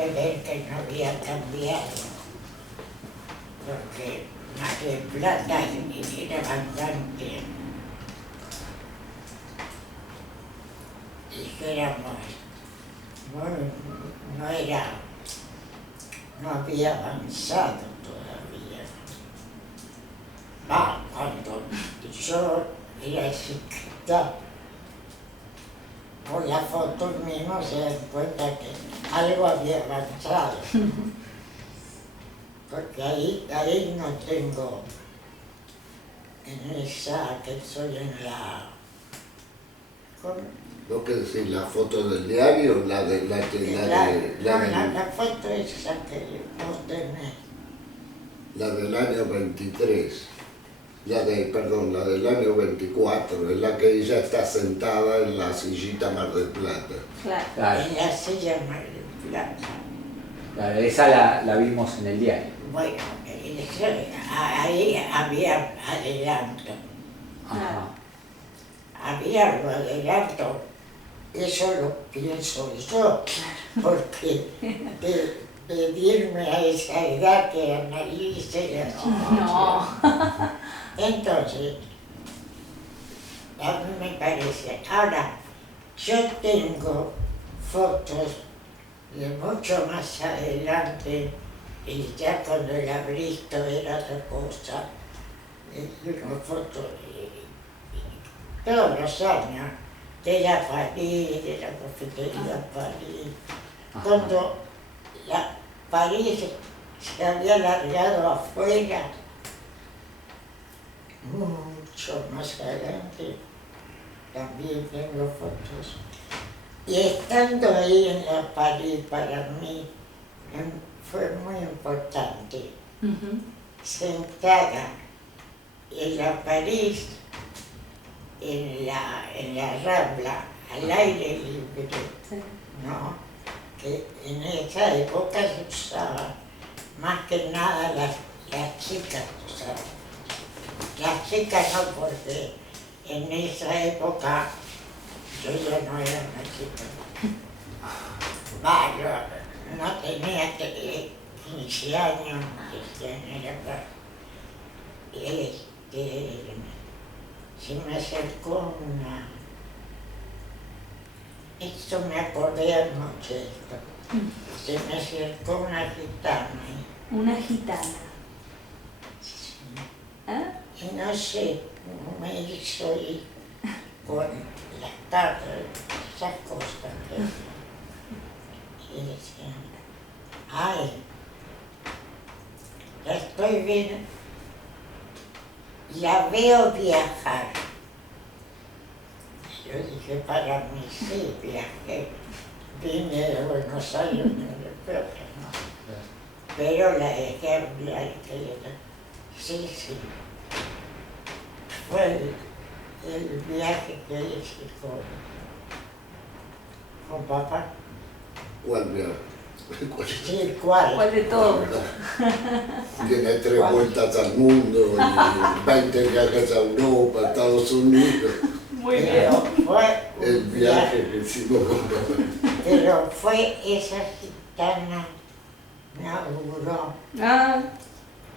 que ver que no había cambiado, porque Mar del Plata era bastante, dijéramos, no había avanzado todavía. Cuando yo era chiquita, por la foto mismo se dan cuenta que algo había avanzado. Porque ahí no tengo, en esa que soy en la... ¿cómo? ¿Lo que decís, la foto del diario? La foto esa que vos tenés. La del año 23. La del año 24, en la que ella está sentada en la sillita Mar del Plata. Claro. En la silla Mar del Plata. Claro, esa la vimos en el diario. Bueno, ahí había adelanto. Ajá. Había algo adelanto. Eso lo pienso yo, porque pedirme a esa edad que analice la situación. No. Entonces, a mí me parece. Ahora, yo tengo fotos de mucho más adelante, y ya cuando el abristo era otra cosa, y una foto todos los años, de la París, de la cafetería París, cuando París se había largado afuera, mucho más adelante, también tengo fotos. Y estando ahí en la París, para mí fue muy importante, sentada en la París, en la Rambla, al aire libre, ¿no? Que en esa época se usaba, más que nada las chicas usaban. Las chicas no, porque en esa época yo ya no era una chica. Yo no tenía 15 años, se me acercó esto me acordé anoche, se me acercó una gitana. Una gitana. Sí. ¿Ah? Y no sé, me hizo ir con las tardes, esas cosas. Y decía, ay, la estoy viendo, la veo viajar. Yo dije, para mí sí, viajé. Vine de Buenos Aires, pero no. Pero la dejé hablar, sí. Fue el viaje que hice con papá. ¿Cuál viaje? Sí, ¿cuál? ¿Cuál de todos? Tiene 3 vueltas al mundo, y 20 viajes a Europa, a Estados Unidos. Muy bien. Pero fue El viaje que hicimos con papá. Pero fue esa gitana, me auguró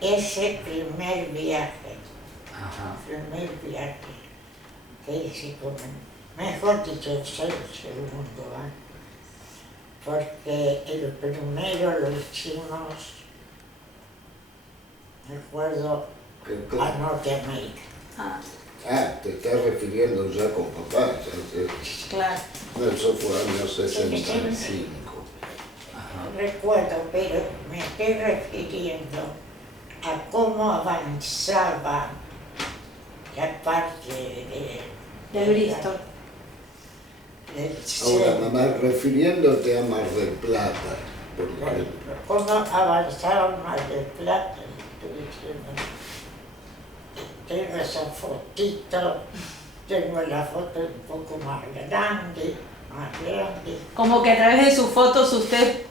ese primer viaje. Primer viaje que hice con él. Mejor dicho, fue el segundo, porque el primero lo hicimos, me acuerdo, a Norteamérica. Te estás refiriendo ya con papá. Claro. Eso fue año 65. Recuerdo, pero me estoy refiriendo a cómo avanzaba la parte Del Bristol. Ahora, mamá, refiriéndote a Mar del Plata, por ejemplo. ¿Cómo avanzaba Mar del Plata? Estoy diciendo. Tengo esa fotito, tengo la foto un poco más grande. Como que a través de sus fotos usted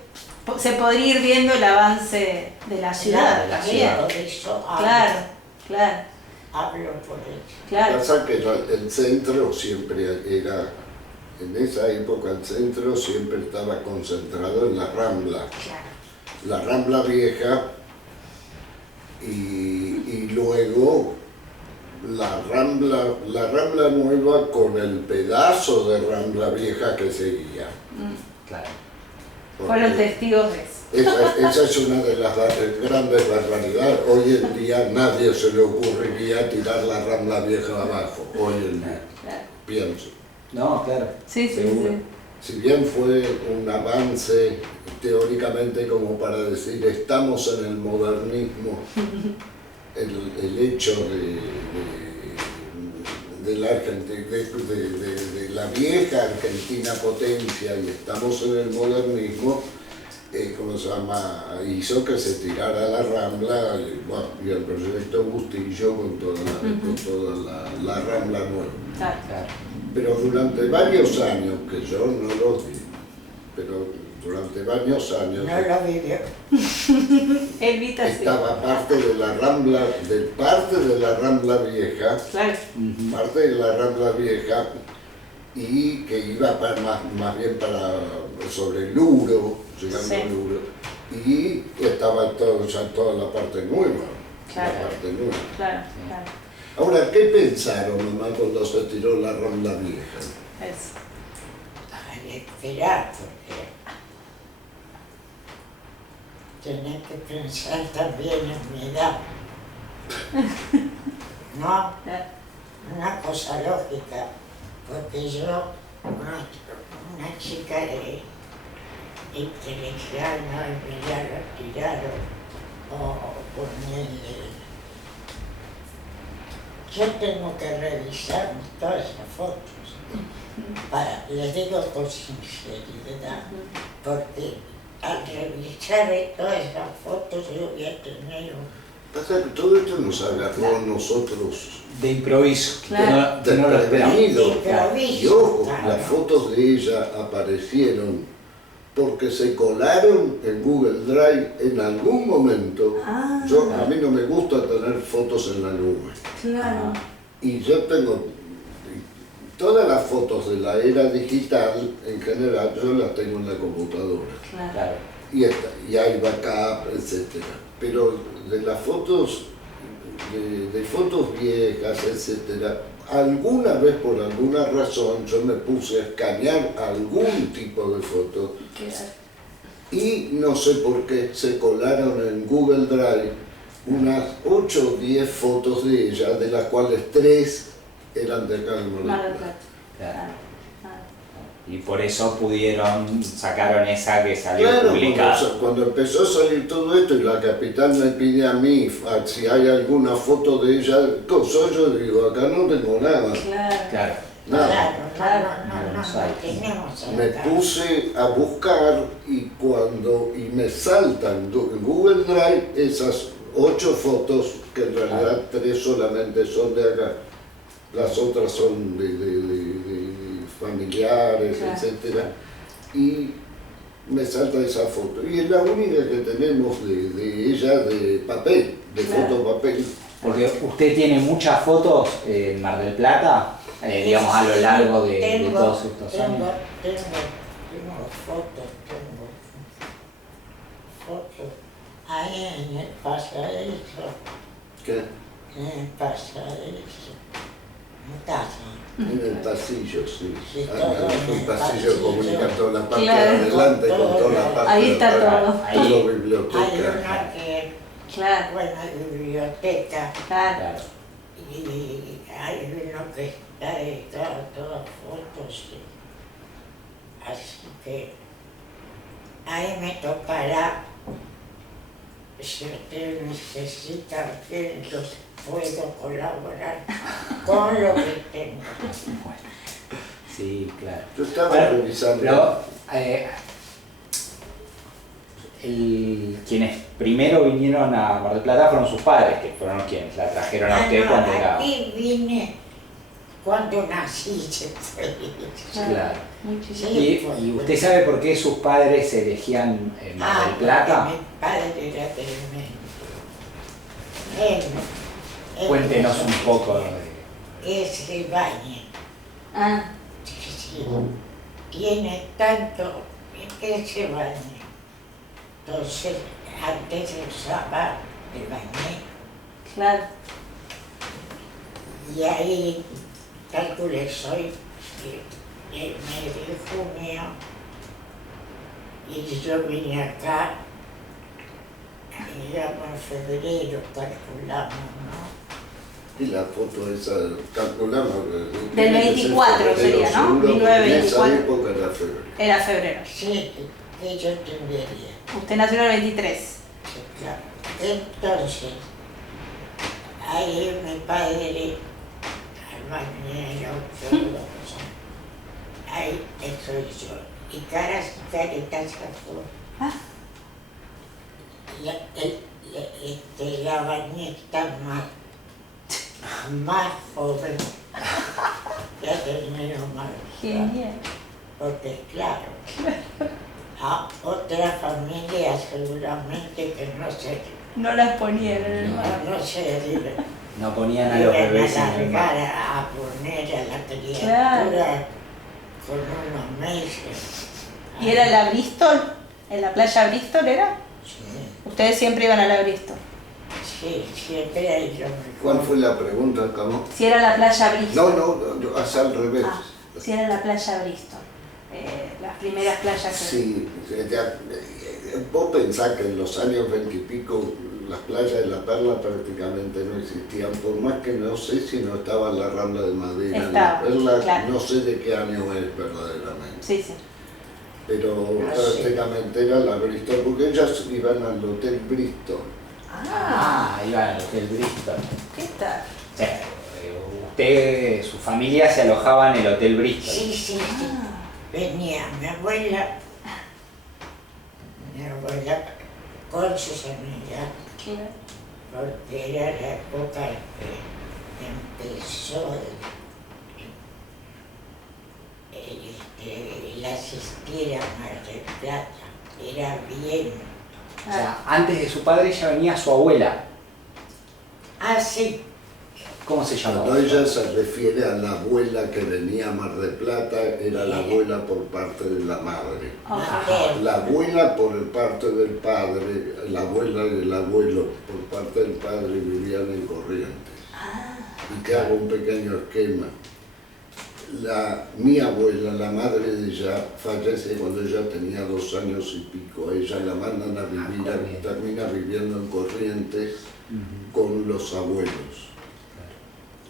se podría ir viendo el avance de la ciudad. Claro, por eso hablo. Claro. Hablo por eso. Claro. Pasa que el centro siempre era En esa época el centro siempre estaba concentrado en la Rambla. La Rambla Vieja y luego la Rambla Nueva con el pedazo de Rambla Vieja que seguía. Claro. Fueron testigos de eso. Esa es una de las grandes barbaridades. Hoy en día nadie se le ocurriría tirar la Rambla Vieja abajo. Hoy en día, Claro. pienso. No, claro. Sí, sí, seguro. sí. Si bien fue un avance teóricamente como para decir estamos en el modernismo, el hecho de la de la vieja Argentina potencia y estamos en el modernismo, ¿cómo se llama? Hizo que se tirara la Rambla y el proyecto Bustillo con toda la Rambla Nueva. Claro. Claro. Pero durante varios años, que yo no los vi, pero durante varios años No lo vivió. Evita sí. estaba parte de la Rambla Vieja, Claro. parte de la Rambla Vieja, y que iba más bien para sobre el Luro, llegando Sí. al Luro, y estaba toda la parte nueva. Claro. La parte nueva. Claro, claro. Ahora, ¿qué pensaron, mamá, cuando se tiró la Rambla Vieja? Eso. Ay, esperar, porque tenía que pensar también en mi edad. No, Claro. una cosa lógica, porque yo, una chica de intelectual, no, y me la tiraron, o ponerle. Yo tengo que revisar todas esas fotos. Les digo con sinceridad, porque al revisar todas esas fotos yo voy a tener Pasa que todo esto nos agarró a nosotros De improviso. Claro. Que no lo esperamos. desprevenidos. improviso. Y ojo, Claro. las fotos de ella aparecieron porque se colaron en Google Drive en algún momento. Ah. A mí no me gusta tener fotos en la nube. Claro. Y yo tengo todas las fotos de la era digital, en general, yo las tengo en la computadora. Claro. Claro. Y hay backup, etc. Pero de las fotos, de fotos viejas, etc., alguna vez por alguna razón yo me puse a escanear algún tipo de foto y no sé por qué se colaron en Google Drive unas 8 o 10 fotos de ella, de las cuales 3 eran de acá en Mar del Mar. Plata. Claro. Claro. Y por eso sacaron esa que salió Claro, publicada. cuando empezó a salir todo esto y la capital me pide a mí si hay alguna foto de ella, yo digo, acá no tengo nada, Claro. Claro. nada. Claro, no Buenos Aires. tenemos Me acá. puse a buscar y me saltan en Google Drive esas 8 fotos, que en realidad 3 solamente son de acá, las otras son de familiares, Claro. etcétera, y me salta esa foto. Y es la única que tenemos de ella de papel, de Claro. fotopapel. Porque usted tiene muchas fotos en Mar del Plata, digamos, a lo largo de Tengo- todos estos años. Tengo fotos ahí en el pasadizo, ¿Qué? en el pasadizo, en casa. En el pasillo, sí. Sí, Ah, todo en un el pasillo pasillo. comunica toda la parte Claro. de adelante con Todo. toda la parte Ahí de está atrás. todo. Ahí. Todo Hay biblioteca. una que, Claro. buena biblioteca, Claro. Claro. y hay uno que está dedicado a todas fotos, así que ahí me tocará, si usted necesita que yo puedo colaborar con lo que tengo. Sí, claro. Yo estaba Bueno, revisando. pero quienes primero vinieron a Mar del Plata fueron sus padres, que fueron quienes la trajeron a usted no, cuando era... aquí vine cuando nací, Claro. Muchísimo. Sí. ¿Y usted sabe por qué sus padres elegían Mar del Plata? porque mi padre era tremendo. Él Cuéntenos un poco. es Ibáñez. Ah, Sí. tiene tanto que se baña. Entonces, antes se usaba el bañé. Claro. Y ahí calculé, soy el mes de junio y yo vine acá, digamos en febrero, calculamos, ¿no? Y la foto esa, calculamos. Del 24 sería, ¿no? 1924. En esa época era febrero. Era febrero. Sí, que yo entendería. Usted nació en el 23. Sí, claro. Entonces, ahí mi padre, albañero, todo eso, ahí estoy yo. Y caras y caritas azul. Ah. La bañeta más joven, ya terminó más. Genial. Porque claro, a otra familia seguramente que no sé, No las ponían en el mar. no sé, No ponían a los iban bebés a en el mar. largar a poner a la criatura Claro. con unos meses. ¿Y era la Bristol? ¿En la playa Bristol era? Sí, Ustedes siempre iban a la Bristol. sí, siempre hay lo mejor. ¿Cuál fue la pregunta, Camo? Si era la playa Bristol. No, hacia al revés. Ah, si era la playa Bristol. Las primeras playas que... Sí, vos pensás que en los años 20 y pico las playas de La Perla prácticamente no existían, por más que no sé si no estaba en la Rambla de Madrid. Estaba, La Perla, claro. no sé de qué año es verdaderamente, Sí, sí. pero Ah, sí. prácticamente era la Bristol, porque ellas iban al Hotel Bristol. Ah, Iban al Hotel Bristol. ¿qué tal? O sea, usted, su familia se alojaba en el Hotel Bristol. Sí, sí, sí. Ah, Venía mi abuela con sus amigas, claro. porque era la época que empezó el asistir a Mar del Plata. Era bien. O sea, antes de su padre ya venía su abuela. Ah, sí, ¿Cómo se llamaba? Cuando ella se refiere a la abuela que venía a Mar del Plata, era la abuela por parte de la madre. Ajá. La abuela por parte del padre, la abuela y el abuelo por parte del padre vivían en Corrientes. Y te hago un pequeño esquema. Mi abuela, la madre de ella, fallece cuando ella tenía 2 años y pico. A ella la mandan a vivir, Corrientes. termina viviendo en Corrientes con los abuelos.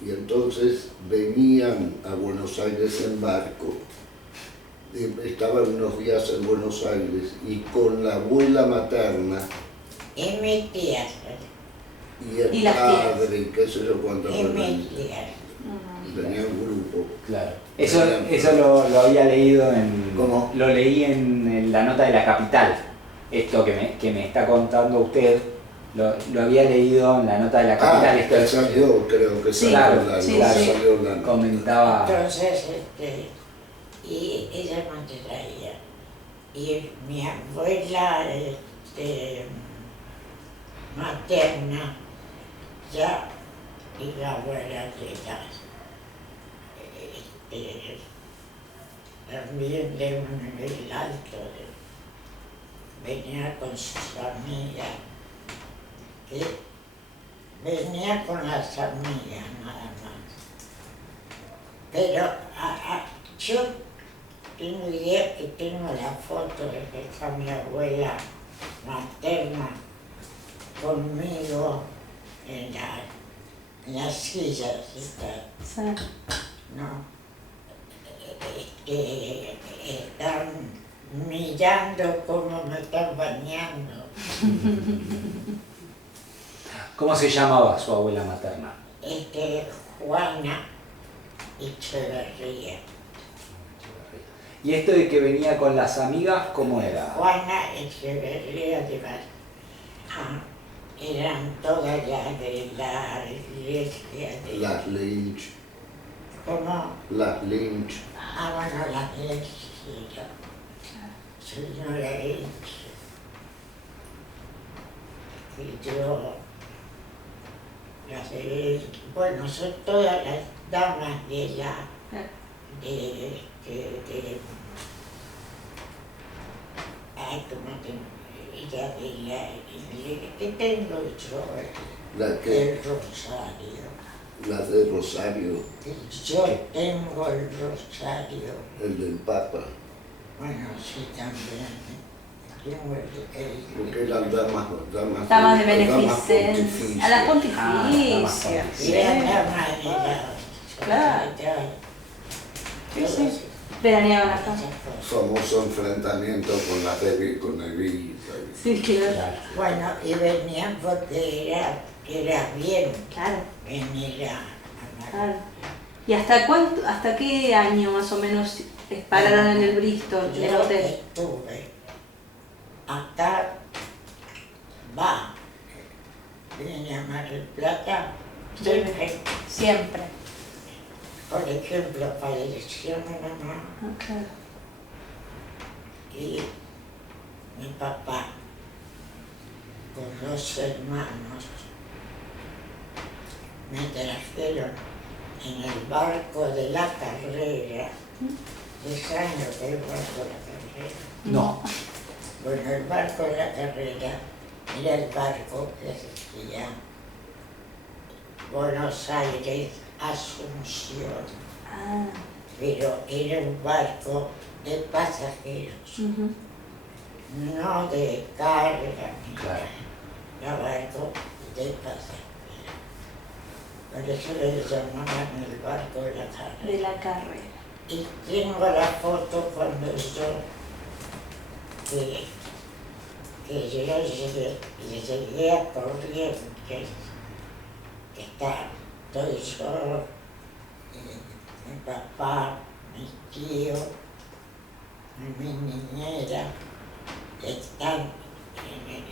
Y entonces venían a Buenos Aires en barco. Estaban unos días en Buenos Aires y con la abuela materna y mi tía, y el Y las tías. padre, qué sé yo cuántos y mi venían. tía. Tenía un grupo. Claro. Eso lo había leído en... ¿Cómo? Lo leí en la nota de La Capital. Esto que me está contando usted, lo había leído en la nota de La Capital. Esto que es- salió, creo que Sí, salió claro, sí, la, sí. salió la comentaba... Entonces, y ella me traía. Y mi abuela materna, ya, y la abuela de también de un nivel alto, venía con sus amigas, que venía con las amigas nada más. Pero yo tengo idea que tengo la foto de que está mi abuela materna conmigo en la silla, Sí. ¿no? Están mirando cómo me están bañando. ¿Cómo se llamaba su abuela materna? Juana Echeverría. Y esto de que venía con las amigas, ¿cómo era? Juana Echeverría de eran todas las de la iglesia de... Las Lynch. ¿Cómo? Las Lynch. Bueno, la iglesia. Señora Lynch. Y yo... Bueno, son todas las damas de la... Ay, como ella veía, ¿qué tengo yo? ¿La qué? El rosario. La de Rosario, Yo tengo el rosario. el del Papa, Bueno, sí, también. Tengo porque eran damas Damas de damas beneficencia. A las pontificias. pontificias. y la manera. Claro. Sí, sí. Veraneaban acá. famoso enfrentamiento con la con Evita. Sí, claro. Claro. Bueno, y venían porque era bien Claro, venir a claro. ¿Y hasta qué año más o menos pararon en el Bristol, en el Yo hotel? estuve acá, vine a Mar del Plata, siempre, Siempre. por ejemplo, falleció mi mamá Ah, claro. y mi papá con 2 hermanos me trajeron en el barco de la carrera. ¿Les años que el barco de la carrera? No. Bueno, el barco de la carrera era el barco que decía Buenos Aires, Asunción, Ah. pero era un barco de pasajeros, Ujú. no de carga ni Claro. nada, era barco de pasajeros. Por eso le llamaban el barco de la carrera. De la carrera. Y tengo la foto cuando yo que yo llegué a Corrientes, que estoy yo, mi papá, mi tío, mi niñera, están en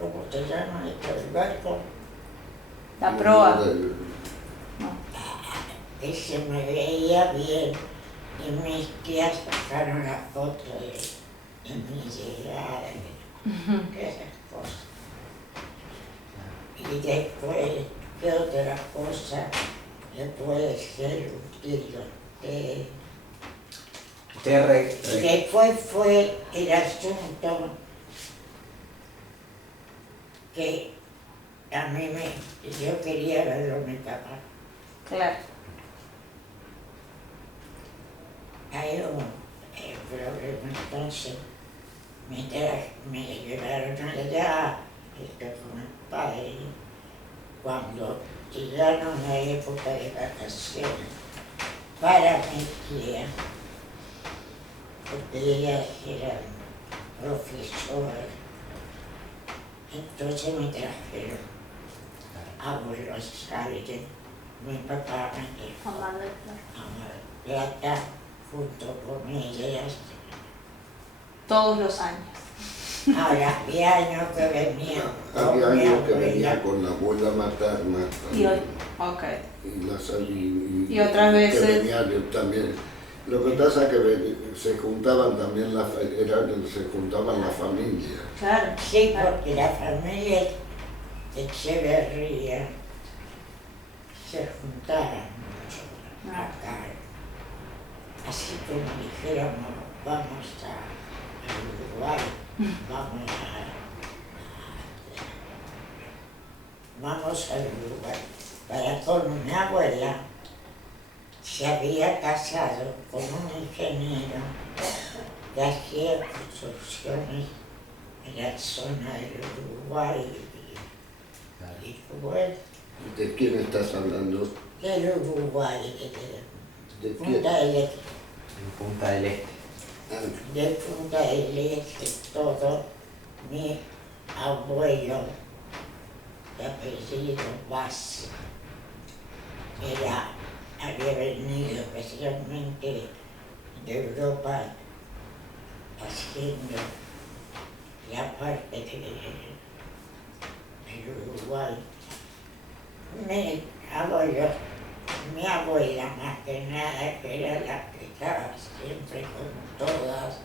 ¿cómo se llama esto? El barco, La proa. que se me veía bien. Y mis tías sacaron la foto de mi llegada, esas cosas. Y después, ¿qué otra cosa le puede ser útil a usted? Y después fue el asunto que a mí yo quería verlo a mi papá. Claro. Hay un problema, entonces me llevaron allá, con el padre, cuando llegaron la época de vacaciones, para mi tía, porque ellas eran profesoras, entonces me trajeron a Buenos Aires, mi papá me trajo A Mar del a Mar del Plata, junto con ellas. Todos los años. Ahora, había años que venía Había con mi años que abuela. venía con la abuela materna Y hoy, también. ok. Y la salí. Y otras que veces. venía también. Lo que pasa es que se juntaban también se juntaban las familias. Claro. Sí, claro. porque la familia de Echeverría se juntaban mucho acá. Así como dijéramos, vamos a Uruguay, vamos a Uruguay. Para con mi abuela se había casado con un ingeniero que hacía construcciones en la zona del Uruguay y bueno, ¿De quién estás hablando? del Uruguay, ¿De de quién? Punta del Este. En Punta del Este. De Punta del Este, todo, mi abuelo, de apellido Vaz, había venido especialmente de Europa haciendo la parte del Uruguay. Mi abuela más que nada, que era la que estaba siempre con todas,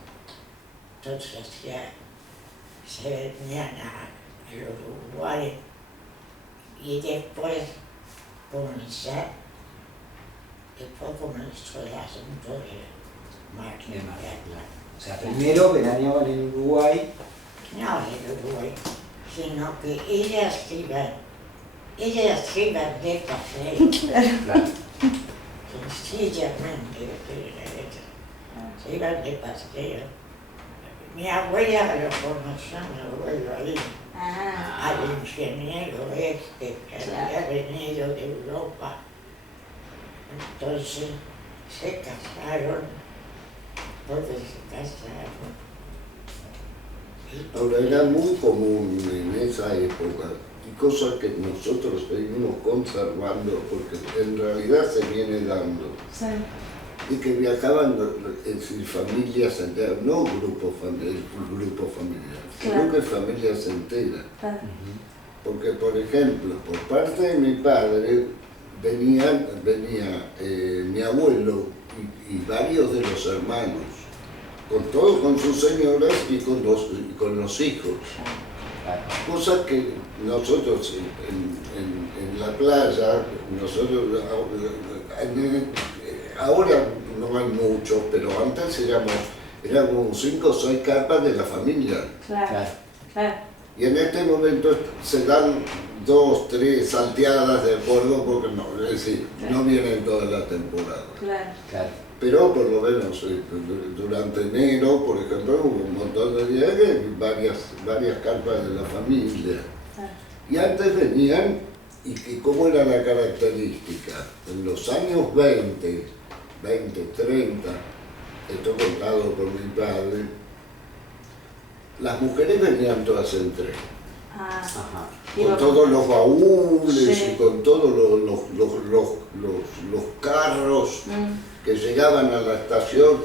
entonces se venían al Uruguay y después comenzó el asunto Mar De del Mar del Plata. Plata. O sea, primero veraneaban en Uruguay. No en Uruguay, sino que ellas iban de paseo, Claro. sencillamente, se iban de paseo. Mi abuela lo conoció, mi abuelo ahí, Ah, al ingeniero que había venido de Europa. Entonces se casaron, todos se casaron. Ahora era muy común en esa época, y cosas que nosotros seguimos conservando, porque en realidad se viene dando, sí, y que viajaban familias enteras, no grupos familiares, Claro. sino que familias enteras. claro. Porque, por ejemplo, por parte de mi padre venía mi abuelo y varios de los hermanos, con sus señoras y con los hijos. Claro. Cosa que nosotros en la playa, ahora no hay muchos, pero antes éramos 5 o 6 carpas de la familia. Claro, Claro. claro. Y en este momento se dan 2, 3 salteadas de acuerdo porque es decir, no vienen toda la temporada. Claro. Claro. Pero por lo menos durante enero, por ejemplo, hubo un montón de días que varias carpas de la familia. Claro. Y antes venían, y ¿cómo era la característica? En los años 20, 30, esto contado por mi padre, las mujeres venían todas en tren, Ah, Ajá. con todos los baúles Sí. y con todos los carros que llegaban a la estación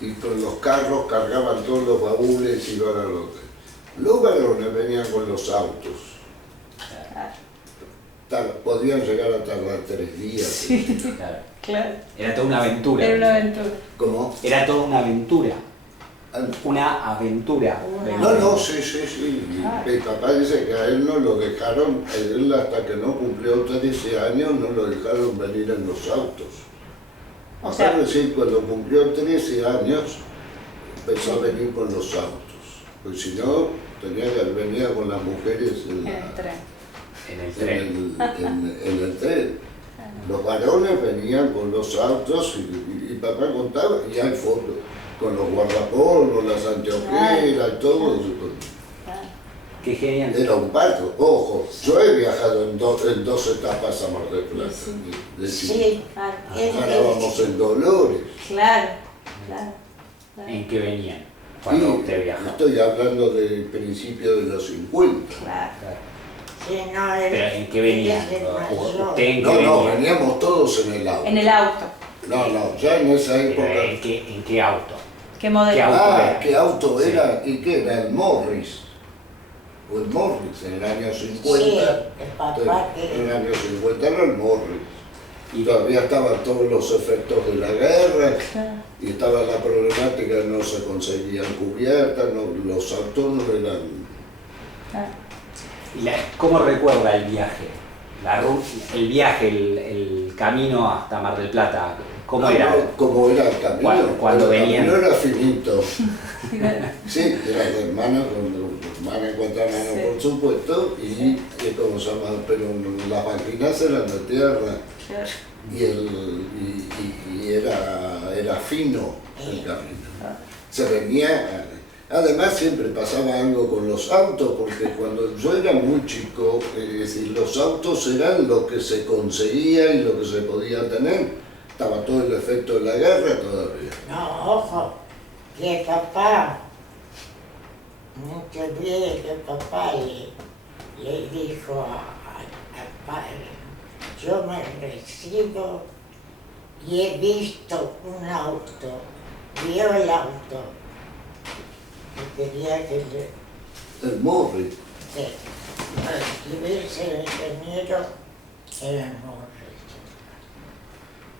y con los carros cargaban todos los baúles y iban al hotel. Los varones venían con los autos. claro. Podían llegar a tardar 3 días. Claro. Claro. Era toda una aventura. Era una aventura. ¿Cómo? Era toda una aventura. Ah, Una aventura. no, sí. Mi papá dice que a él no lo dejaron, él hasta que no cumplió 13 años no lo dejaron venir en los autos. O sea- Hasta decir, cuando cumplió 13 años empezó a venir con los autos. Pues si no, venía con las mujeres En el tren. En el tren. en el tren. Los varones venían con los autos y papá contaba, y hay fotos, con los guardapolvos, las anteojeras, todo. Claro. Qué genial. Era un parto. Ojo, yo he viajado en 2 etapas a Mar del Plata. De Sí, Claro. Parábamos en Dolores. Claro. Claro. ¿En qué venían? Cuando usted viajó. Estoy hablando del principio de los 50. Claro. Claro. sí, no, ¿Pero en qué venían? ¿Usted en qué No, venía? veníamos todos en el auto. En el auto. No, ya en esa Pero época. ¿en qué auto? ¿Qué modelo? ¿Qué auto? Ah, ¿qué auto Sí. era? ¿Y qué era? El Morris. O el Morris, en el año 50. Sí, el papá En el que... año 50 era el Morris. Y Todavía estaban todos los efectos de la guerra Claro. y estaba la problemática, no se conseguían cubiertas, los autos no eran... Claro. ¿Cómo recuerda el viaje? El viaje, el camino hasta Mar del Plata, ¿cómo era? Como era el camino. Cuando el venían. camino era finito. Claro. Sí, era de mano contra mano, Sí. por supuesto, y ¿cómo se llama? Pero las máquinas eran de tierra Claro. y era fino el camino. Se venía, además siempre pasaba algo con los autos, porque cuando yo era muy chico, es decir, los autos eran lo que se conseguía y lo que se podía tener. Estaba todo el efecto de la guerra todavía. No, ojo, que el papá, muchos días el papá le dijo al padre, yo me recibo y he visto un auto, vio el auto, y quería que El Morris. recibirse el ingeniero era Morris.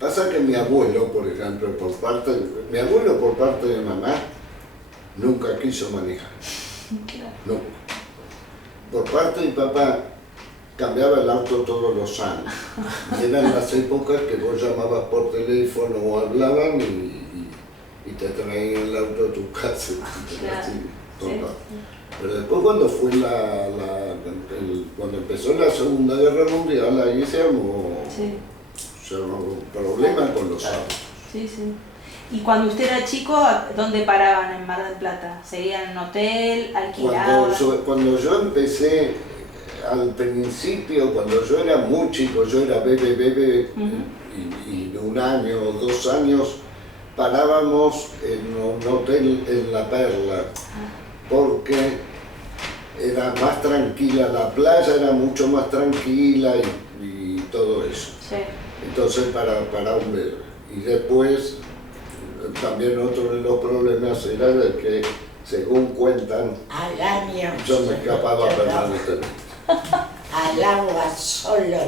Pasa que mi abuelo, por ejemplo, por parte de mamá, nunca quiso manejar. Nunca. Por parte de mi papá, cambiaba el auto todos los años. Y eran las épocas que vos llamabas por teléfono o hablaban y y te traían el auto a tu casa. Claro. Así, Sí. Pero después cuando fue cuando empezó la Segunda Guerra Mundial, ahí se armó un problema con los autos. Sí, sí. ¿Y cuando usted era chico, dónde paraban en Mar del Plata? ¿Seguían en un hotel? ¿Alquilaban? Cuando yo empecé, al principio, cuando yo era muy chico, yo era bebé, y 1 año o 2 años, parábamos en un hotel en La Perla, porque era más tranquila, la playa era mucho más tranquila y todo eso. Sí. Entonces para un bebé. Y después también otro de los problemas era de que, según cuentan, al año yo me escapaba permanentemente. Al agua solo.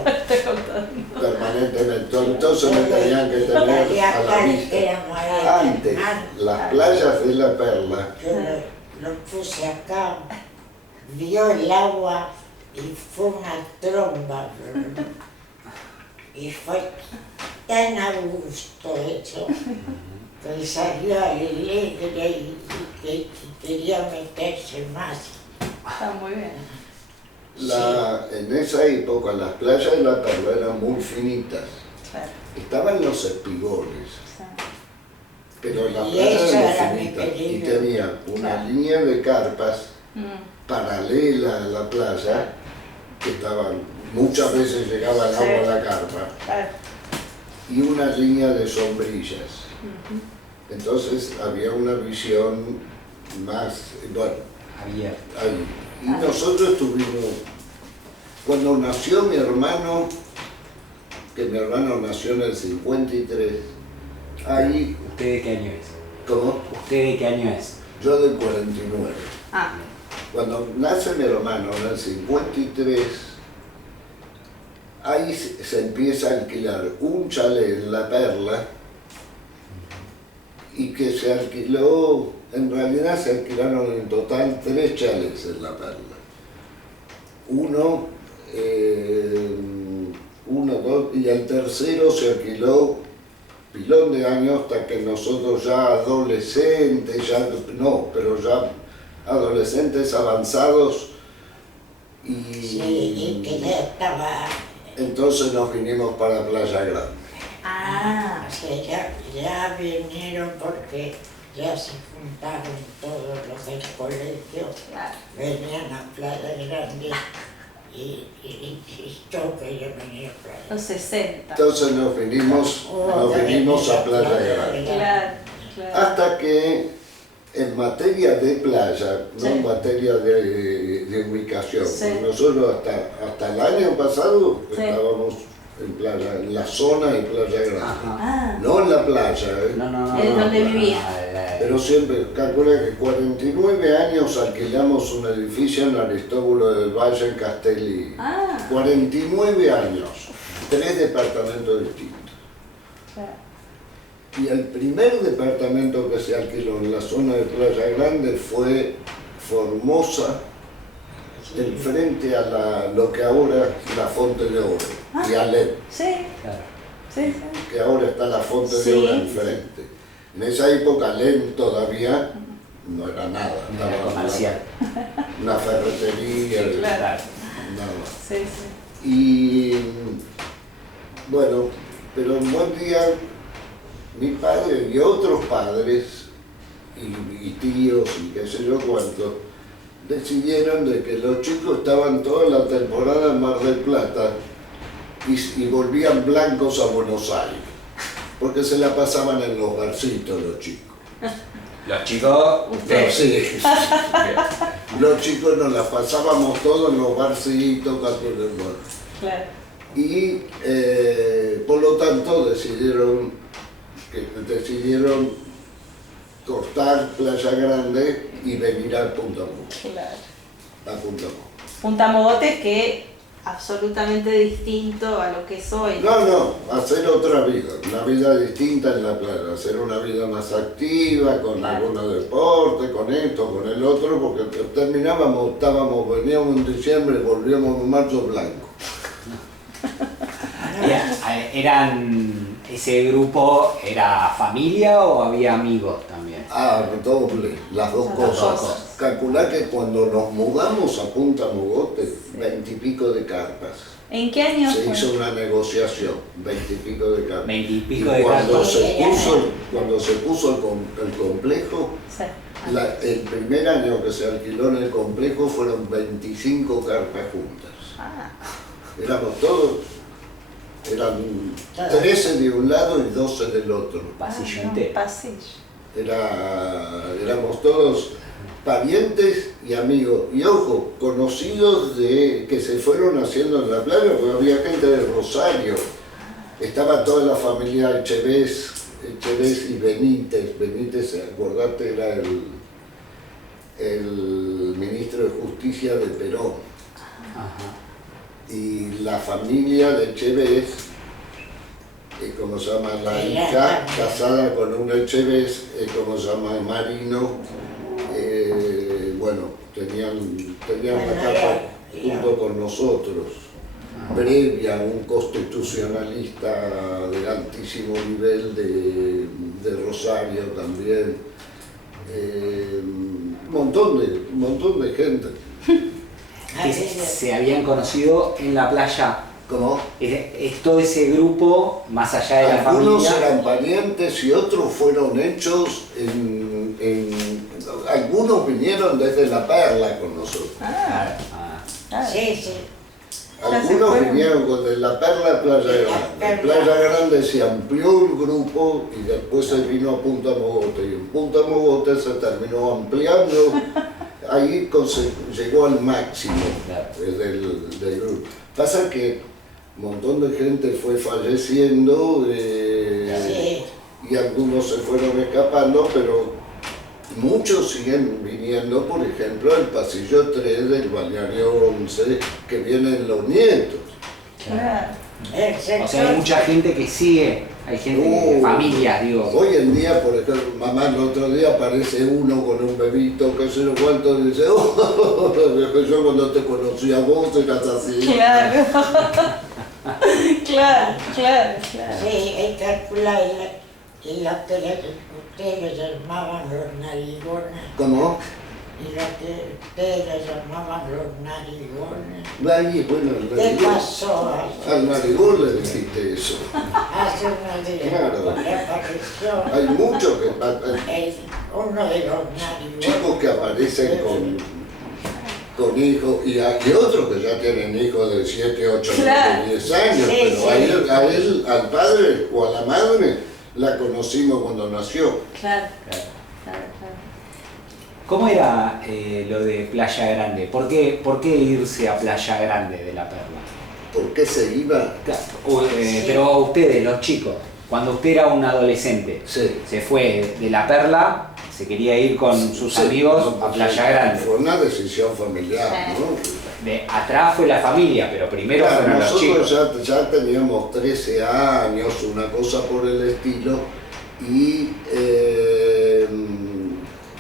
Permanentemente. Entonces me tenían que tener a la vista. Antes, las playas de La Perla. Yo lo puse acá, vio el agua y fue una tromba. Y fue tan a gusto eso, que salió alegre y quería meterse más. Está muy bien. En esa época las playas de La Perla eran muy finitas. Claro. Estaban los espigones, Sí. pero las Y playas eso eran era muy mi finitas y peligro. tenían una Claro. línea de carpas Mm. paralela a la playa, que estaban, muchas veces llegaba el agua a la carpa, Claro. y una línea de sombrillas. Entonces había una visión más, bueno, Abierto. ahí. Y nosotros tuvimos, cuando nació mi hermano, que mi hermano nació en el 53, ahí, ¿Usted de qué año es? ¿cómo? ¿Usted de qué año es? Yo del 49. Ah, Cuando nace mi hermano en el 53, ahí se empieza a alquilar un chalet en La Perla y que se alquiló, en realidad se alquilaron en total 3 chalets en La Perla. Uno, 2, y el tercero se alquiló pilón de años hasta que nosotros ya adolescentes, pero ya adolescentes avanzados Sí, y que ya estaba, entonces nos vinimos para Playa Grande. ah, o sea, ya vinieron porque ya se juntaron todos los del colegio, claro. venían a Playa Grande y yo quería venir a Playa. Los 60. Entonces nos vinimos a Playa Grande. Claro, claro. Hasta que en materia de playa, no Sí. en materia de ubicación, Sí. nosotros hasta el año pasado Sí. estábamos en playa, en la zona de Playa Grande. Ajá. Ah, No en la playa, No. ¿Es donde vivía? pero siempre, calcula que 49 años alquilamos un edificio en Aristóbulo del Valle, en Castelli. ah, 49 años, 3 departamentos distintos. claro. Y el primer departamento que se alquiló en la zona de Playa Grande fue Formosa, enfrente a lo que ahora es la Fonte de Oro, y Alep, Sí, Claro. sí. que ahora está la Fonte Sí. de Oro enfrente. En esa época Alep todavía no era nada, Era estaba comercial. una ferretería, Sí, claro. nada. Sí, sí. Y bueno, pero un buen día mi padre y otros padres y tíos y qué sé yo cuánto decidieron de que los chicos estaban toda la temporada en Mar del Plata y volvían blancos a Buenos Aires, porque se la pasaban en los barcitos los chicos. Los chicos, usted. Sí, los chicos nos la pasábamos todos en los barcitos, bueno. Claro. Y por lo tanto decidieron cortar Playa Grande y venir a Punta Mogotes. Claro. A Punta Mogotes. Punta Mogotes, que absolutamente distinto a lo que es hoy. No, hacer otra vida, una vida distinta en la playa, hacer una vida más activa, con Claro. algunos deportes, con esto, con el otro, porque veníamos en diciembre, volvíamos en marzo blanco. ¿Ese grupo era familia o había amigos también? Doble, las dos Las cosas. dos cosas. Calculá que cuando nos mudamos a Punta Mogote, 20 y pico de carpas. ¿En qué año Se fue? hizo una negociación, 20 y pico de carpas. 20 y Y pico de cuando carpas. cuando se puso el complejo, Sí. el primer año que se alquiló en el complejo fueron 25 carpas juntas. Ah, Éramos todos, eran 13 de un lado y 12 del otro. Pasillo no, entero. pasillo. Éramos todos parientes y amigos. Y ojo, conocidos de que se fueron haciendo en la playa, porque había gente de Rosario. Estaba toda la familia Echevés y Benítez. Benítez, acordate, era el ministro de Justicia de Perón. Ajá. Y la familia de Echevés, como se llama la hija, casada con un Echevés, como se llama Marino, bueno, tenían la capa junto con nosotros. Previa, un constitucionalista de altísimo nivel de Rosario también. Un montón de gente. Que se habían conocido en la playa. ¿Cómo? Es todo ese grupo, más allá de la Algunos familia. eran parientes y otros fueron hechos algunos vinieron desde La Perla con nosotros. Ah, Sí, sí. Algunos vinieron de La Perla a Playa Grande. Playa Grande se amplió el grupo y después se vino a Punta Mogote. Y en Punta Mogote se terminó ampliando. Ahí llegó al máximo del grupo. Pasa que un montón de gente fue falleciendo y algunos se fueron escapando, pero muchos siguen viniendo, por ejemplo, al pasillo 3 del balneario 11, que vienen los nietos. Claro. El o sea, hay sector mucha gente que sigue, hay gente, familia, digo. Hoy en día, por ejemplo, mamá, el otro día aparece uno con un bebito, que se lo cuento, y dice, yo cuando te conocí a vos eras así. Claro. Claro. Sí, hay que calcular y lo que ustedes les llamaban los narigones, ¿Cómo? y lo que ustedes les llamaban los narigones. Ahí, bueno, ¿Qué pasó? al narigón le dijiste eso. Hace unos días, Claro. le apareció Hay muchos que uno de los narigones. chicos que aparecen con hijos y otros que ya tienen hijos de 7, 8, Claro. 9, 10 años, Sí, pero sí. a él, al padre o a la madre, la conocimos cuando nació. Claro. ¿Cómo era lo de Playa Grande? ¿Por qué irse a Playa Grande de La Perla? ¿Por qué se iba? Pero ustedes, los chicos, cuando usted era un adolescente, Sí. se fue de La Perla, se quería ir con sus amigos a Playa Grande. Fue una decisión familiar, ¿no? Atrás fue la familia, pero primero Claro, fueron los chicos. nosotros ya teníamos 13 años, una cosa por el estilo, y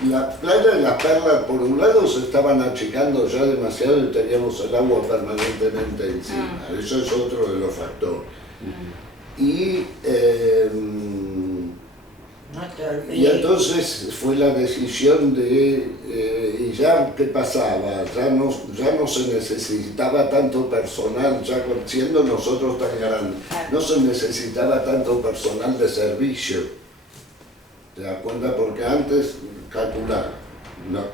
la playa de La Perla, por un lado, se estaban achicando ya demasiado y teníamos el agua permanentemente encima. Eso es otro de los factores. Y No te olvides. y entonces fue la decisión y ya, ¿qué pasaba? Ya no se necesitaba tanto personal, ya siendo nosotros tan grandes, no se necesitaba tanto personal de servicio. ¿Te das cuenta? Porque antes, calcular,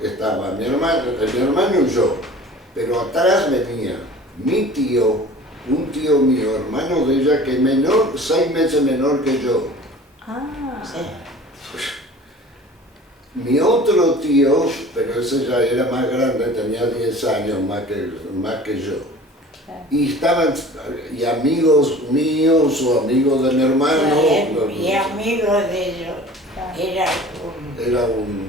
estaba mi hermano y yo, pero atrás venía mi tío, un tío mío, hermano de ella, que 6 meses menor que yo. Ah. Sí. Mi otro tío, pero ese ya era más grande, tenía 10 años más que yo. Claro. Y amigos míos o amigos de mi hermano. Y amigo de ellos era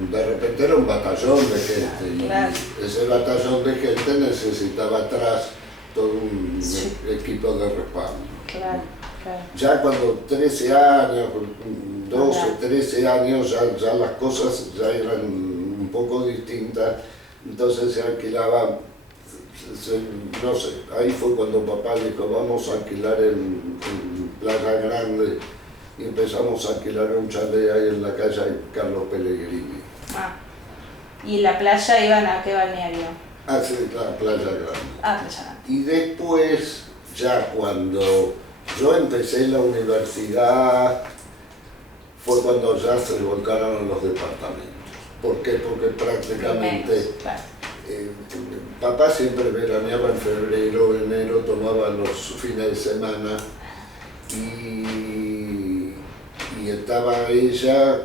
De repente era un batallón de gente. Claro. Y ese batallón de gente necesitaba atrás todo un equipo de respaldo. Claro. Ya cuando 13 años, 12, 13 años, ya las cosas ya eran un poco distintas, entonces se alquilaba, no sé, ahí fue cuando papá dijo, vamos a alquilar en Playa Grande, y empezamos a alquilar un chalet ahí en la calle Carlos Pellegrini. Ah. ¿Y la playa iban a qué balneario? Hacia la Playa Grande. Ah, Playa Grande. Y después, ya cuando yo empecé la universidad, fue cuando ya se volcaron los departamentos. ¿Por qué? Porque prácticamente Claro. papá siempre veraneaba en febrero, enero, tomaba los fines de semana y estaba ella,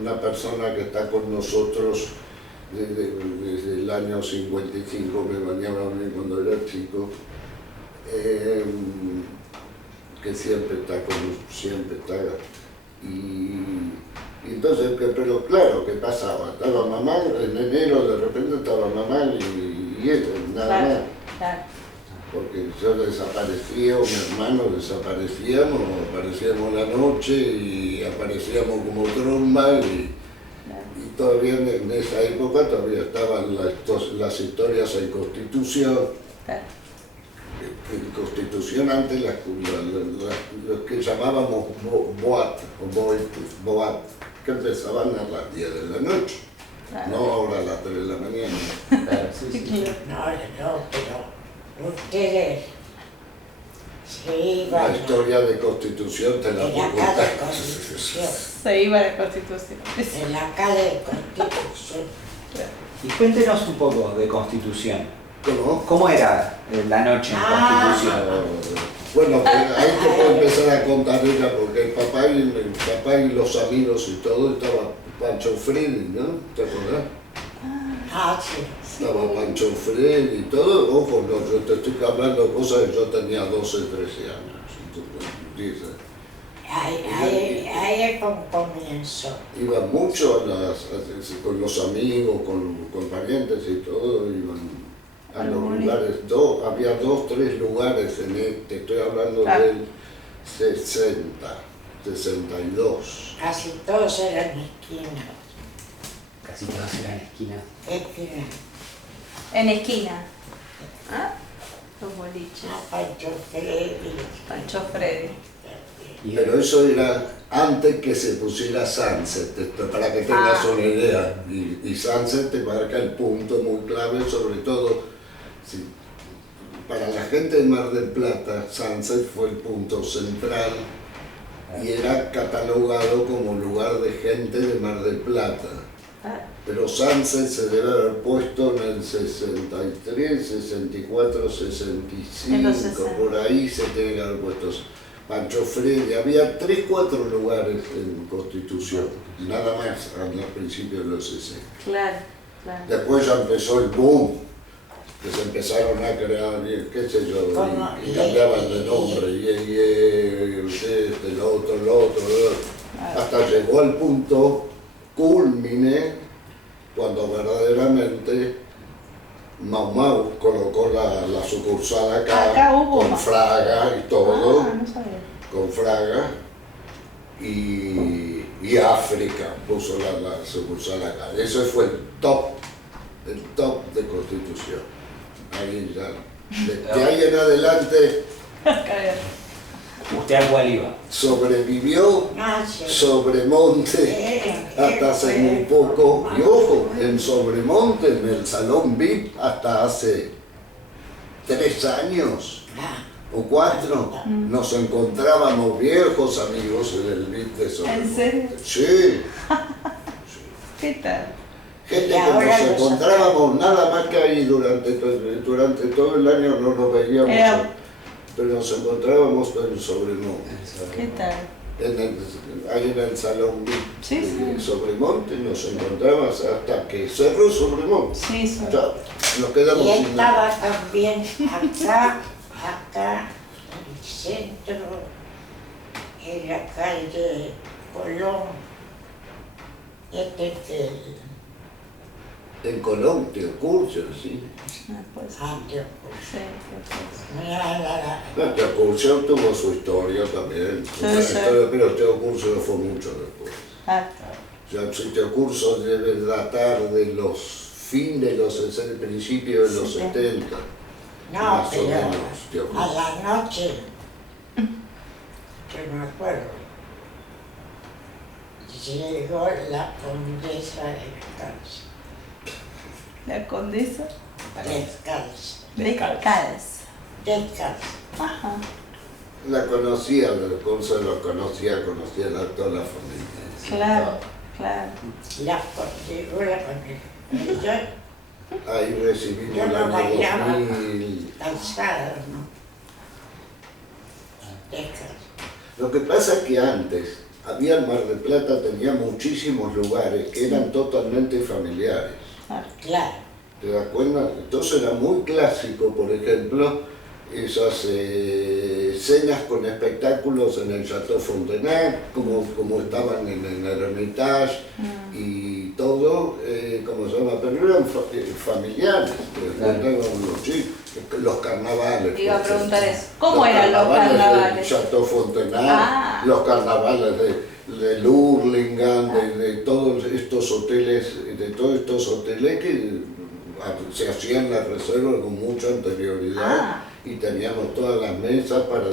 una persona que está con nosotros desde el año 55, me bañaba a mí cuando era chico, que siempre está y entonces, pero claro, ¿qué pasaba? Estaba mamá, en enero de repente estaba mamá y él, nada más. Claro. Porque yo desaparecía, o mi hermano desaparecíamos, aparecíamos la noche y aparecíamos como tromba y todavía en esa época todavía estaban las historias en Constitución. Claro. En Constitución antes los que llamábamos boat, que empezaban a las 10 de la noche, Claro. no ahora a las 3 de la mañana. Claro, sí, sí. No, pero ustedes se iban La historia de Constitución te la de puedo la calle contar. Constitución, Se iba a la Constitución. de la calle Constitución. Y cuéntenos un poco de Constitución. ¿Cómo? ¿Cómo era la noche en Constitución? Bueno, pues ahí te puedo empezar a contar ella, porque el papá y los amigos y todo, estaba Pancho Freddy, ¿no? ¿Te acordás? Ah, sí. Estaba Pancho Freddy y todo. Ojo, no, yo te estoy hablando de cosas que yo tenía 12, 13 años. Entonces, Ahí es un comienzo. iba mucho con los amigos, con parientes y todo, iban a los lugares, había 2, 3 lugares te estoy hablando del 60, 62. Casi todos eran esquinas. Casi todas eran esquinas. Esquinas. En esquina. ¿Ah? Los boliches. Pancho Freddy. Pancho Freddy. Pero eso era antes que se pusiera Sunset, para que tengas una idea. Y Sunset te marca el punto muy clave, sobre todo para la gente de Mar del Plata. Sunset fue el punto central y era catalogado como lugar de gente de Mar del Plata. Pero Sunset se debe haber puesto en el 63, 64, 65, por ahí se tiene que haber puesto. Pancho Freddy, había 3, 4 lugares en Constitución, nada más al principio de los 60. Claro, claro. Después ya empezó el boom, que se empezaron a crear, qué sé yo, y cambiaban de nombre, lo otro, hasta llegó al punto culmine cuando verdaderamente Mau Mau colocó la sucursal acá hubo con Fraga y todo, no sabía. con Fraga y África puso la sucursal acá. Eso fue el top de Constitución. Ahí ya, de ahí en adelante ¿Usted a cuál iba? sobrevivió Sobremonte hasta hace muy poco, y ojo, en Sobremonte, en el Salón VIP, hasta hace 3 años o 4, nos encontrábamos viejos amigos en el VIP de Sobremonte. ¿En serio? Sí. ¿Qué tal? Gente que nos encontrábamos nada más que ahí durante todo el año no nos veíamos, pero nos encontrábamos en Sobremonte. ¿Qué tal? Ahí en el Salón Sí, de sí. Sobremonte nos encontramos hasta que cerró Sobremonte. Sí, sí. Ya, nos quedamos Y sin estaba también acá, en el centro, en la calle Colón, en Colón, Teocurcio, sí. Pues, Antioquia. sí, Teocurcio tuvo su historia también, pero Teocurcio fue mucho después. Ya si Teocurcio debe datar de los fines de los 60, principios de los 70. No, Más o pero menos, Teocurcio. a la noche, yo me acuerdo. Llegó la condesa descalza. La condesa Descalza. Descalza. Descalza. Ajá. La conocía, la cosa lo conocía a toda la familia. Claro, claro. Llegó la condesa. Ahí recibimos Yo el no año bailaba 2000. calzada, ¿no? Descalza. Lo que pasa es que antes, había en Mar del Plata, tenía muchísimos lugares que eran totalmente familiares. Claro. ¿Te das cuenta? Entonces era muy clásico, por ejemplo, esas cenas con espectáculos en el Chateau Fontenac, como estaban en el Hermitage y todo, ¿cómo se llama? Pero eran familiares, los chicos, los carnavales. Iba a preguntar eso. ¿Cómo eran los carnavales? Del Chateau Fontenac, los carnavales de Hurlingham, de todos estos hoteles, que se hacían las reservas con mucha anterioridad y teníamos todas las mesas para,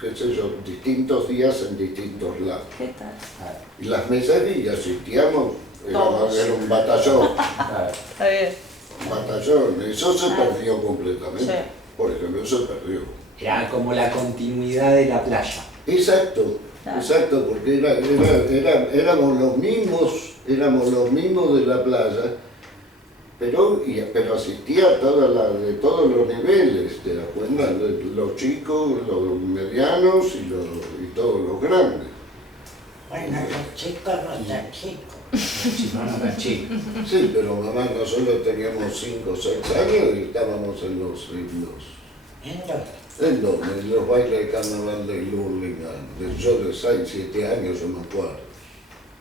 qué sé yo, distintos días en distintos lados. ¿Qué tal? Y las mesas y asistíamos, era un batallón. Está bien. Un batallón, eso se perdió completamente. Sí. Por ejemplo, eso se perdió. Era como la continuidad de la playa. Exacto, Claro. exacto, porque éramos los mismos de la playa, pero asistía a de todos los niveles, ¿te das cuenta? Los chicos, los medianos y todos los grandes. Bueno, los chicos no tan chicos. Chicos, no tan chicos. Sí, pero mamá, nosotros teníamos 5 o 6 años y estábamos en los bailes de carnaval de Hurlingham. Yo de 6, 7 años, yo me acuerdo.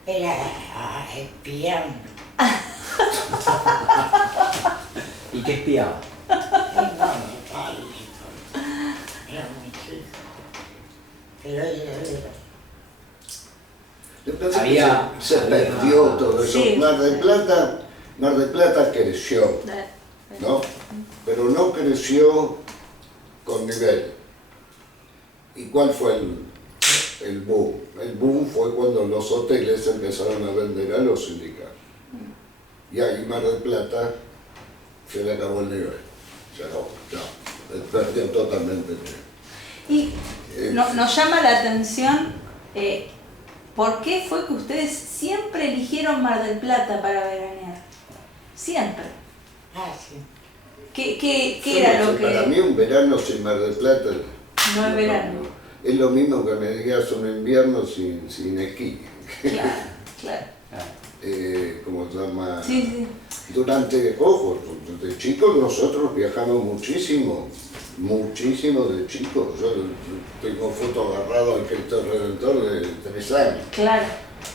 Era el piano. ¿Y qué espiaba? Era muy chico. Pero era. Se perdió todo eso. Sí. Mar del Plata creció, ¿no? Pero no creció con nivel. ¿Y cuál fue el boom? El boom fue cuando los hoteles empezaron a vender a los sindicatos. Y ahí Mar del Plata se le acabó el nivel. Se acabó, ya. Perdió totalmente el nivel. Y nos llama la atención, ¿por qué fue que ustedes siempre eligieron Mar del Plata para veranear? Siempre. Sí. ¿Qué era lo que...? Para mí un verano sin Mar del Plata No es verano. es lo mismo que me digas un invierno sin esquí. Claro, claro. ¿Cómo se llama? Sí. De chicos nosotros viajamos muchísimo de chicos. Yo tengo fotos agarradas al Cristo Redentor de 3 años. Claro.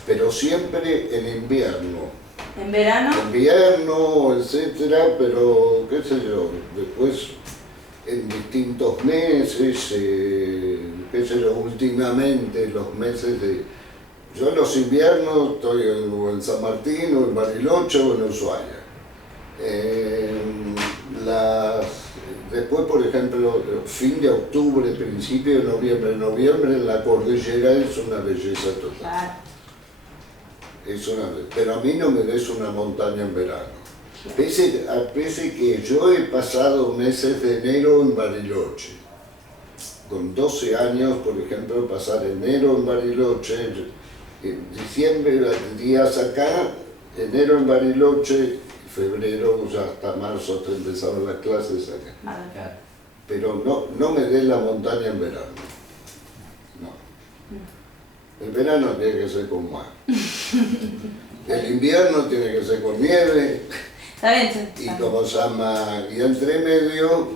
Pero siempre en invierno. ¿En verano? Invierno, etcétera, pero qué sé yo, después en distintos meses, qué sé yo, últimamente los meses de... Yo en los inviernos estoy en San Martín, o en Bariloche, o en Ushuaia. Después, por ejemplo, fin de octubre, principio de noviembre en la cordillera es una belleza total. Claro. Pero a mí no me des una montaña en verano. Pese que yo he pasado meses de enero en Bariloche. Con 12 años, por ejemplo, pasar enero en Bariloche, diciembre, días acá, enero en Bariloche, febrero, ya hasta marzo te empezaban las clases acá. Claro. Pero no me des la montaña en verano. No. El verano tiene que ser con mar. El invierno tiene que ser con nieve. Está bien. Y como se llama, y entre medio,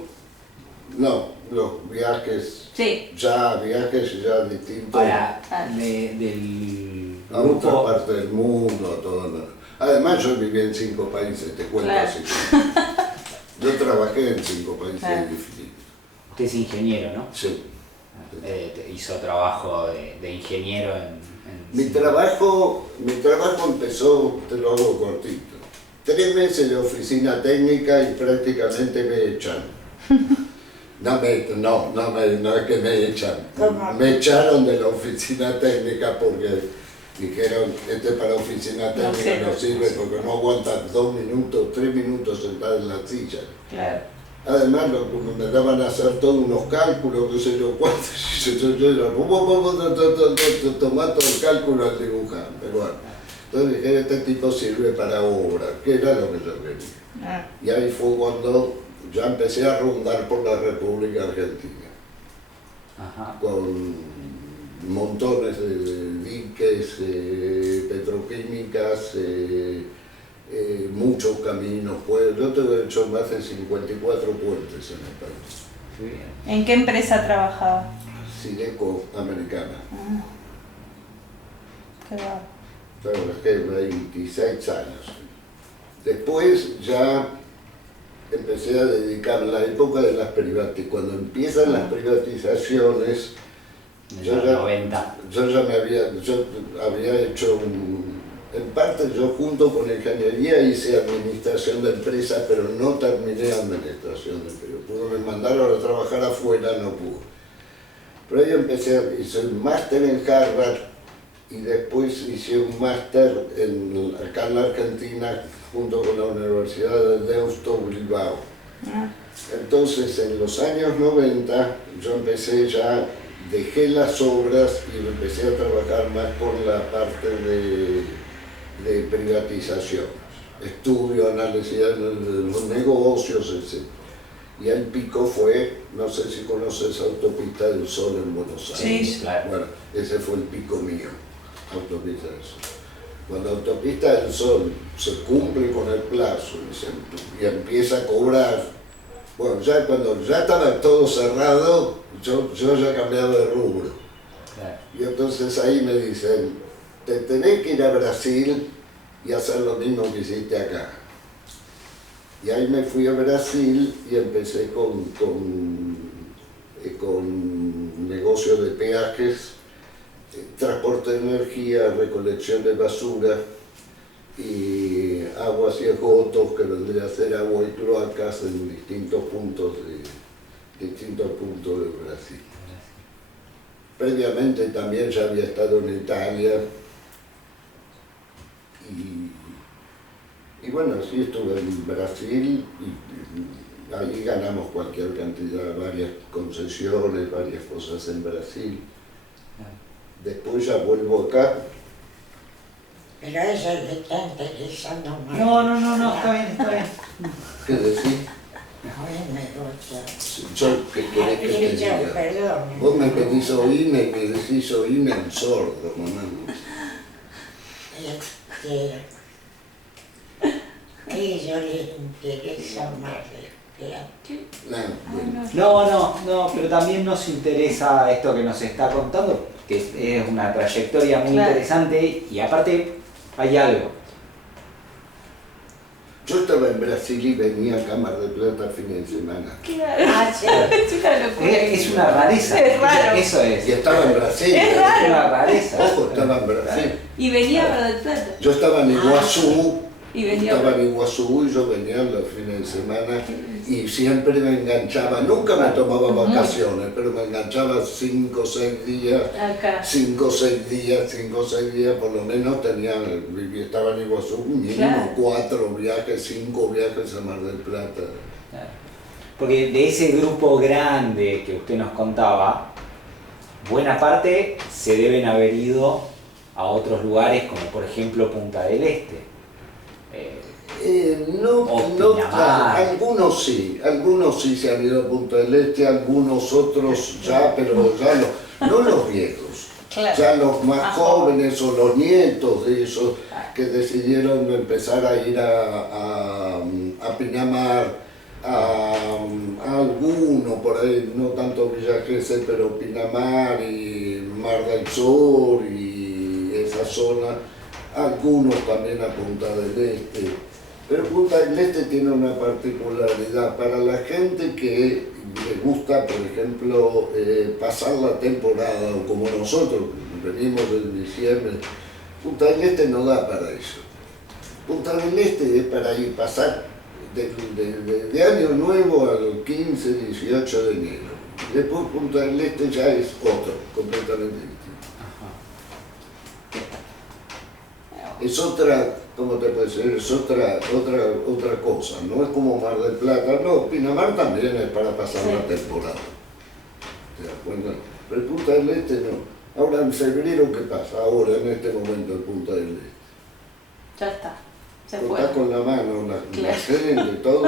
no, los viajes, Sí. viajes ya distintos. Ahora, del A otra grupo, parte del mundo, a todo lo... Además yo viví en 5 países, te cuento Claro. así. Yo trabajé en 5 países Claro. diferentes. usted es ingeniero, ¿no? Sí. Hizo trabajo de ingeniero en Mi trabajo empezó, te lo hago cortito. 3 meses de oficina técnica y prácticamente me echan. No es que me echan. ¿Cómo? Me echaron de la oficina técnica porque dijeron, para oficina técnica no sirve porque no aguantan 2 minutos, 3 minutos sentado en la silla. Claro. Además, me daban a hacer todos unos cálculos, no sé yo cuántos, yo era, tomá todo el cálculo al dibujante. Bueno, entonces dije, este tipo sirve para obra, que era lo que yo quería. Y ahí fue cuando ya empecé a rondar por la República Argentina. Ajá. Con montones de diques, petroquímicas, muchos caminos, pues yo he hecho más de 54 puentes en el país. Qué bien. ¿En qué empresa trabajaba? Sideco Americana. Qué guapo. Trabajé 26 años. Después ya empecé a dedicar la época de las privatizaciones. Cuando empiezan las privatizaciones, En los 90. yo había hecho en parte yo junto con ingeniería hice administración de empresas, pero no terminé administración de empresas. Me mandaron a trabajar afuera, no pude. Pero ahí hice un máster en Harvard y después hice un máster acá en la Argentina junto con la Universidad de Deusto Bilbao. Entonces en los años 90 yo dejé las obras y empecé a trabajar más por la parte de privatización, estudio, análisis de los negocios, etc. Y el pico fue, no sé si conoces Autopista del Sol en Buenos Aires. Sí, claro. Bueno, ese fue el pico mío, Autopista del Sol. Cuando Autopista del Sol se cumple con el plazo y empieza a cobrar, bueno, ya cuando ya estaba todo cerrado, yo ya cambiaba de rubro. Claro. Y entonces ahí me dicen, te tenés que ir a Brasil y hacer lo mismo que hiciste acá. Y ahí me fui a Brasil y empecé con negocio de peajes, transporte de energía, recolección de basura y aguas y esgotos, que vendría a ser agua y cloacas en distintos puntos de Brasil. Previamente también ya había estado en Italia y bueno, sí estuve en Brasil y ahí ganamos cualquier cantidad, varias concesiones, varias cosas en Brasil. Después ya vuelvo acá. Pero eso le está interesando más. No, está bien. ¿Qué decís? A mí me gusta. Yo, ¿qué querés que te diga? Perdón. Vos me pedís oírme y me decís oírme en sordo, mamá. Que ellos les interesa más el plan. Bueno. No, pero también nos interesa esto que nos está contando, que es una trayectoria muy Claro. interesante y aparte hay algo. Yo estaba en Brasil y venía a Cámara de Plata fin de semana. Claro. Ah, sí. Es una locura. Es una rareza. Es raro. Eso es. Y estaba en Brasil. Es raro. Es una rareza. Ojo, estaba en Brasil. Y venía a Mar del Plata. Yo estaba en Iguazú. Y venía Estaba en Iguazú y yo venía los fines de semana y siempre me enganchaba, nunca me tomaba vacaciones, pero me enganchaba 5 o 6 días, acá. 5 o 6 días, por lo menos estaba en Iguazú, mínimo Claro. 4 viajes, 5 viajes a Mar del Plata. Claro. Porque de ese grupo grande que usted nos contaba, buena parte se deben haber ido a otros lugares como por ejemplo Punta del Este. Algunos sí se han ido a Punta del Este, algunos otros ya, pero ya no los viejos, Claro. ya los más Más jóvenes o los nietos de esos que decidieron empezar a ir a Pinamar, a alguno por ahí, no tanto Villa Gesell, pero Pinamar y Mar del Sur y esa zona. Algunos también a Punta del Este, pero Punta del Este tiene una particularidad para la gente que le gusta, por ejemplo, pasar la temporada, o como nosotros, venimos en diciembre. Punta del Este no da para eso. Punta del Este es para ir pasar de Año Nuevo al 15, 18 de enero. Después Punta del Este ya es otro, completamente distinto. Ajá. Es otra, ¿cómo te puedo decir? Es otra cosa, no es como Mar del Plata, no, Pinamar también es para pasar Sí. la temporada. ¿Te das cuenta? Pero el Punta del Este no. Ahora en febrero, ¿qué pasa? Ahora, en este momento, el Punta del Este. Ya está. Se fue. Contás con la mano, la Claro. gente, todo,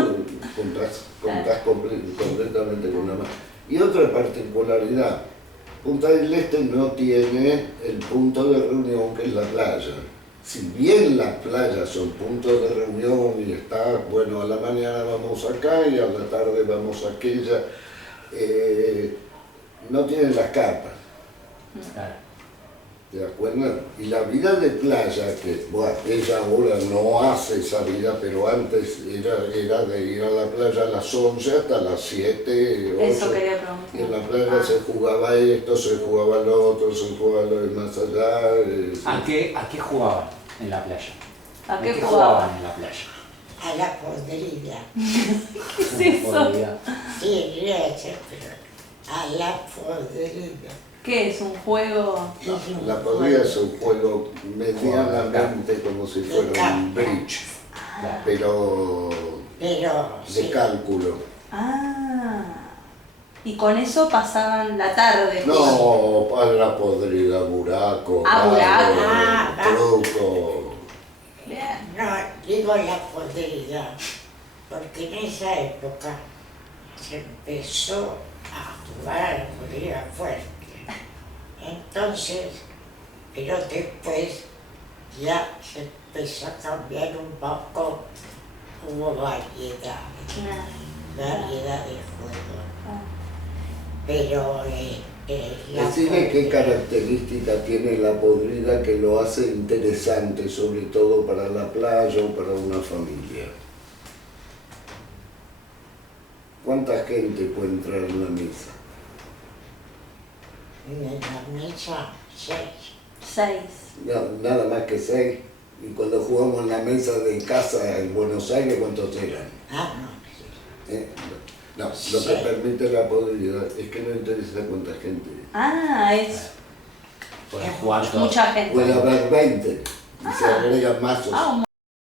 contás completamente con la mano. Y otra particularidad, Punta del Este no tiene el punto de reunión que es la playa. Si bien las playas son puntos de reunión y está, bueno, a la mañana vamos acá y a la tarde vamos a aquella, no tienen las carpas. Claro. ¿Te das cuenta? Y la vida de playa, que bueno, ella ahora no hace esa vida, pero antes era de ir a la playa a las 11 hasta las 7, 8. Eso quería preguntar. Y en la playa se jugaba esto, se jugaba lo otro, se jugaba lo de más allá. ¿A qué jugaban en la playa? ¿A qué jugaban jugaban? en la playa? A la podrida. ¿Qué es eso? Podría- Sí, ríase, pero a la podrida. ¿Qué es un juego? Es un La podrida es juego. un juego medianamente como si fuera un campo. bridge, Claro. pero Pero de sí, cálculo. Ah. Y con eso pasaban la tarde. No, para la podrida, buraco, Ah, buraco. truco. Bien. no, digo la podrida, porque en esa época se empezó a jugar a la podrida fuerte. Entonces, pero después ya se empezó a cambiar un poco, hubo variedad de juegos. Pero la Decime qué podrida- característica tiene la podrida que lo hace interesante, sobre todo para la playa o para una familia. ¿Cuánta gente puede entrar en la mesa? en la mesa 6. 6. Nada más que 6. Y cuando jugamos en la mesa de casa en Buenos Aires, ¿cuántos eran? Ah, no, ¿Eh? No, lo que permite la podrida es que no interesa cuánta gente. Ah, es Pueden jugar todos. mucha gente. Puede haber 20 y se agregan mazos. Ah, un